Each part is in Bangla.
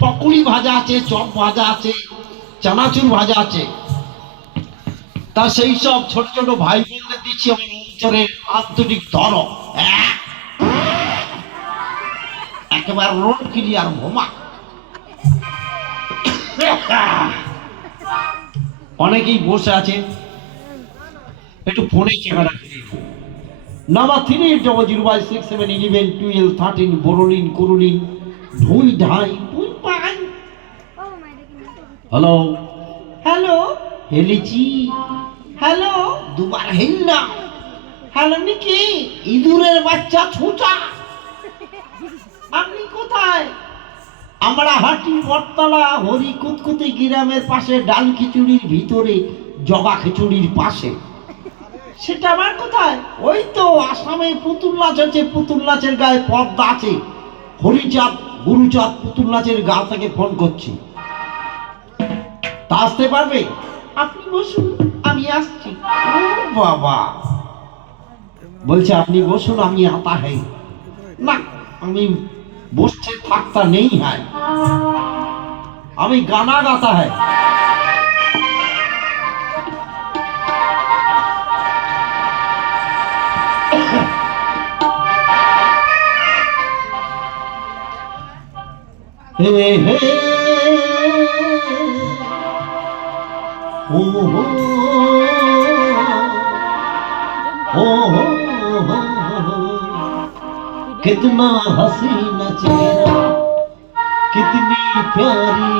পকোড়ি ভাজা আছে, চপ ভাজা আছে, চানাচুর ভাজা আছে। তা সেই সব ছোট ছোট ভাই বোনদের দিচ্ছি আমার অন্তরের আন্তরিক ধরো, একেবারে রোড ক্লিয়ার ভোমা। অনেকেই বসে আছে, একটু ফোনে চেহারা নাম্বার 3800567111213 বরলিন করুলিন ঢুই ঢাই টুই পাই। হ্যালো হ্যালো হেলেছি, হ্যালো দুবার হেললাম। হ্যালো নিকি ইঁদুরের বাচ্চা ছুটা, আপনি কোথায়? আমরা হাঁটি বটতলা হরি কুতকুতি গ্রামের পাশে, ডাল খিচুড়ির ভিতরে, জগা খিচুড়ির পাশে। সেটা আমার কোথায়? ওই তো আসামে পুতুল নাচ হচ্ছে, পুতুল নাচের গায়ে পর্দা আছে। হরিচাঁদ গুরুচাঁদ পুতুল নাচের গা থেকে ফোন করছি। তা আসতে পারবে? আপনি বসুন, আমি আসছি। ও বাবা, বলছে আপনি বসুন, আমি আতা হ্যাঁ। না, আমি বসতে থাকতা নেই হ্যাঁ, আমি গানা গাতা হ্যাঁ। हे हे हो हो हो कितना हसीना चेहरा, कितनी प्यारी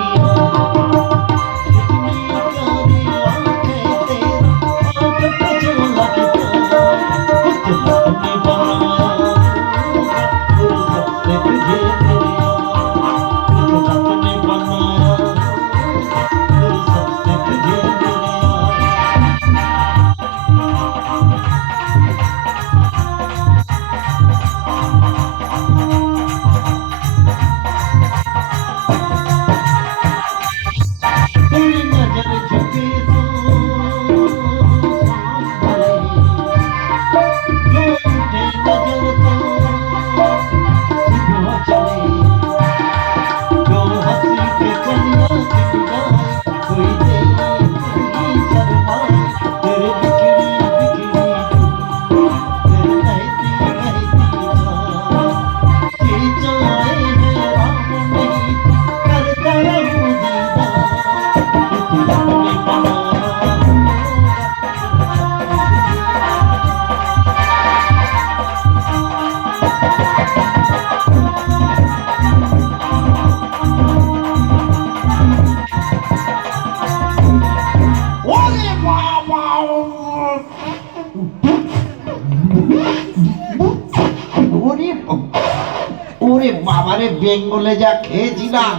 ওরে বাবারে, বেঙ্গলে যা খেয়েছিলাম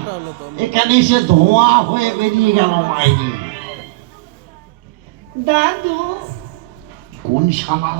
এখানে এসে ধোঁয়া হয়ে বেরিয়ে গেল মাইরি। দাদু কোন শালা